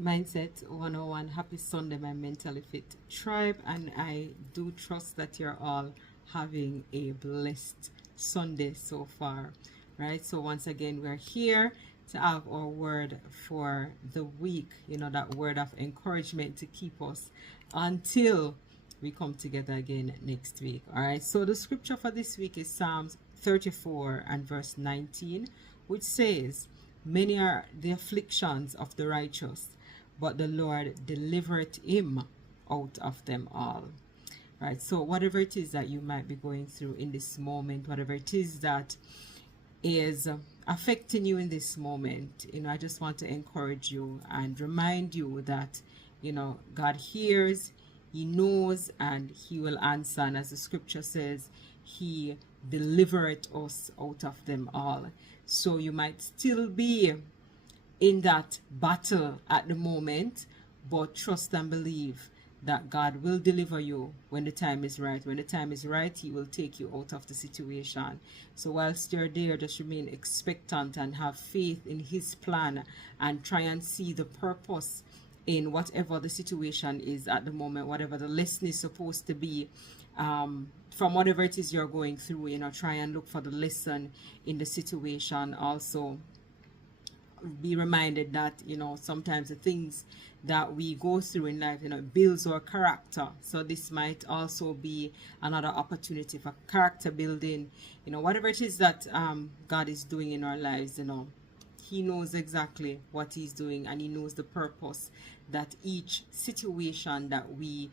Mindset 101. Happy Sunday, my mentally fit tribe, and I do trust that you're all having a blessed Sunday so far, right? So, once again, we're here to have our word for the week, that word of encouragement to keep us until we come together again next week. All right, so the scripture for this week is Psalms 34 and verse 19, which says, "Many are the afflictions of the righteous, but the Lord delivered him out of them all." Right? So, whatever it is that you might be going through in this moment, whatever it is that is affecting you in this moment, I just want to encourage you and remind you that, God hears, He knows, and He will answer. And as the scripture says, He delivered us out of them all. So, you might still be in that battle at the moment, but trust and believe that God will deliver you when the time is right. When the time is right, He will take you out of the situation. So whilst you're there, just remain expectant and have faith in His plan and try and see the purpose in whatever the situation is at the moment, whatever the lesson is supposed to be. From whatever it is you're going through, try and look for the lesson in the situation. Also, be reminded that sometimes the things that we go through in life builds our character. So this might also be another opportunity for character building. Whatever it is that God is doing in our lives, He knows exactly what He's doing, and He knows the purpose that each situation that we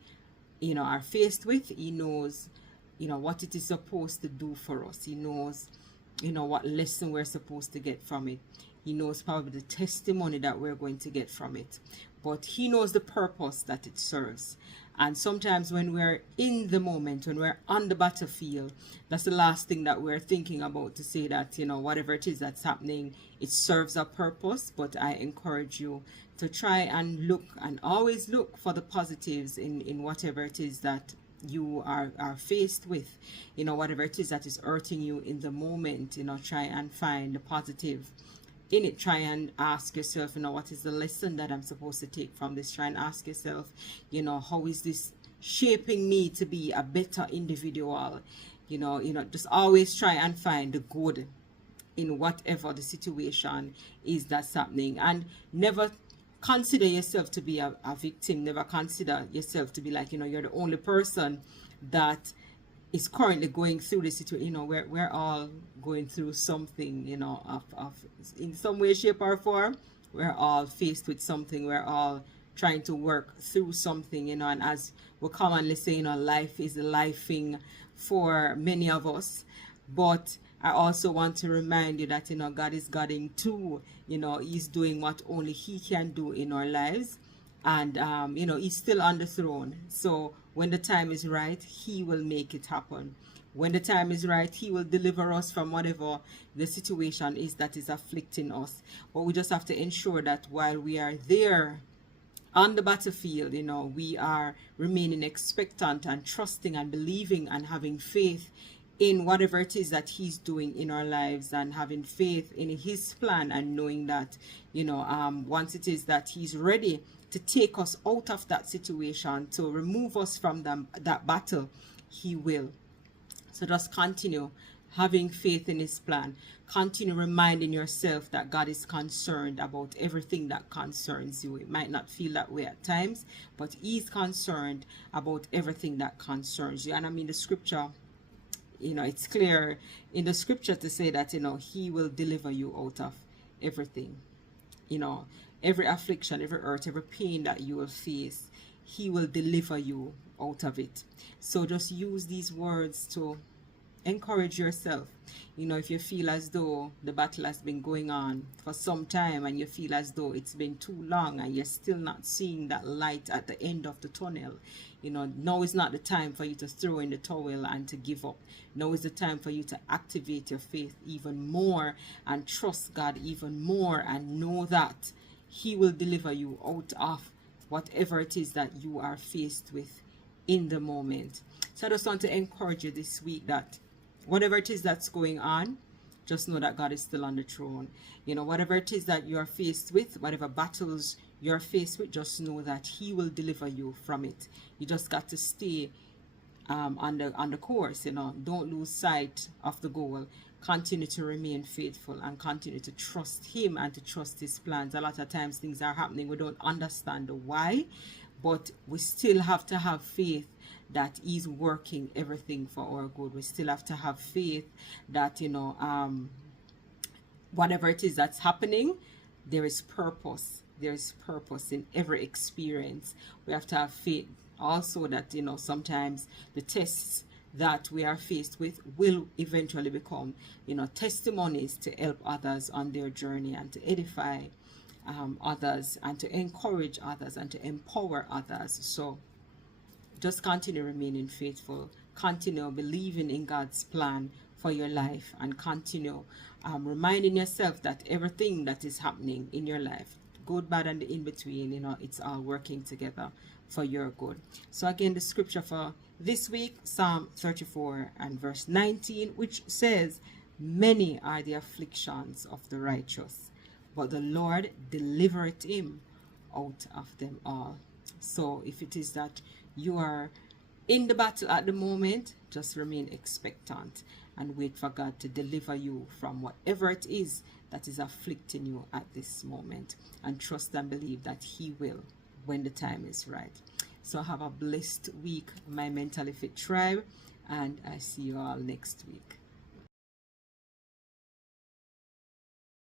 are faced with. He knows what it is supposed to do for us. He knows what lesson we're supposed to get from it. He knows probably the testimony that we're going to get from it. But He knows the purpose that it serves. And sometimes when we're in the moment, when we're on the battlefield, that's the last thing that we're thinking about, to say that, whatever it is that's happening, it serves a purpose. But I encourage you to try and look, and always look for the positives in whatever it is that you are faced with. Whatever it is that is hurting you in the moment, try and find the positive in it. Try and ask yourself, what is the lesson that I'm supposed to take from this? Try and ask yourself, how is this shaping me to be a better individual? Just always try and find the good in whatever the situation is that's happening, and never consider yourself to be a victim. Never consider yourself to be like, you're the only person that is currently going through the situation. We're all going through something, of in some way, shape, or form. We're all faced with something. We're all trying to work through something, and as we commonly say, life is lifing for many of us. But I also want to remind you that, God is guiding too. He's doing what only He can do in our lives. And, He's still on the throne. So when the time is right, He will make it happen. When the time is right, He will deliver us from whatever the situation is that is afflicting us. But we just have to ensure that while we are there on the battlefield, we are remaining expectant and trusting and believing and having faith in whatever it is that He's doing in our lives, and having faith in His plan, and knowing that, once it is that He's ready to take us out of that situation, to remove us from that battle, He will. So just continue having faith in His plan. Continue reminding yourself that God is concerned about everything that concerns you. It might not feel that way at times, but He's concerned about everything that concerns you. And I mean, the scripture, it's clear in the scripture to say that, He will deliver you out of everything. Every affliction, every hurt, every pain that you will face, He will deliver you out of it. So just use these words to encourage yourself. If you feel as though the battle has been going on for some time, and you feel as though it's been too long and you're still not seeing that light at the end of the tunnel, now is not the time for you to throw in the towel and to give up. Now is the time for you to activate your faith even more and trust God even more, and know that He will deliver you out of whatever it is that you are faced with in the moment. So I just want to encourage you this week that whatever it is that's going on, just know that God is still on the throne. You know, whatever it is that you're faced with, whatever battles you're faced with, just know that he will deliver you from it. You just got to stay on the course. You know, don't lose sight of the goal. Continue to remain faithful and continue to trust him and to trust his plans. A lot of times things are happening, we don't understand the why, but we still have to have faith that he's working everything for our good. We still have to have faith that, you know, whatever it is that's happening, there is purpose. There is purpose in every experience. We have to have faith also that, you know, sometimes the tests that we are faced with will eventually become, you know, testimonies to help others on their journey and to edify others and to encourage others and to empower others. So just continue remaining faithful, continue believing in God's plan for your life, and continue reminding yourself that everything that is happening in your life, good, bad, and the in-between, you know, it's all working together for your good. So again, the scripture for this week, Psalm 34 and verse 19, which says, many are the afflictions of the righteous, but the Lord delivereth him out of them all. So if it is that you are in the battle at the moment, just remain expectant and wait for God to deliver you from whatever it is that is afflicting you at this moment, and trust and believe that he will when the time is right. So have a blessed week, my Mentally Fit tribe, and I see you all next week.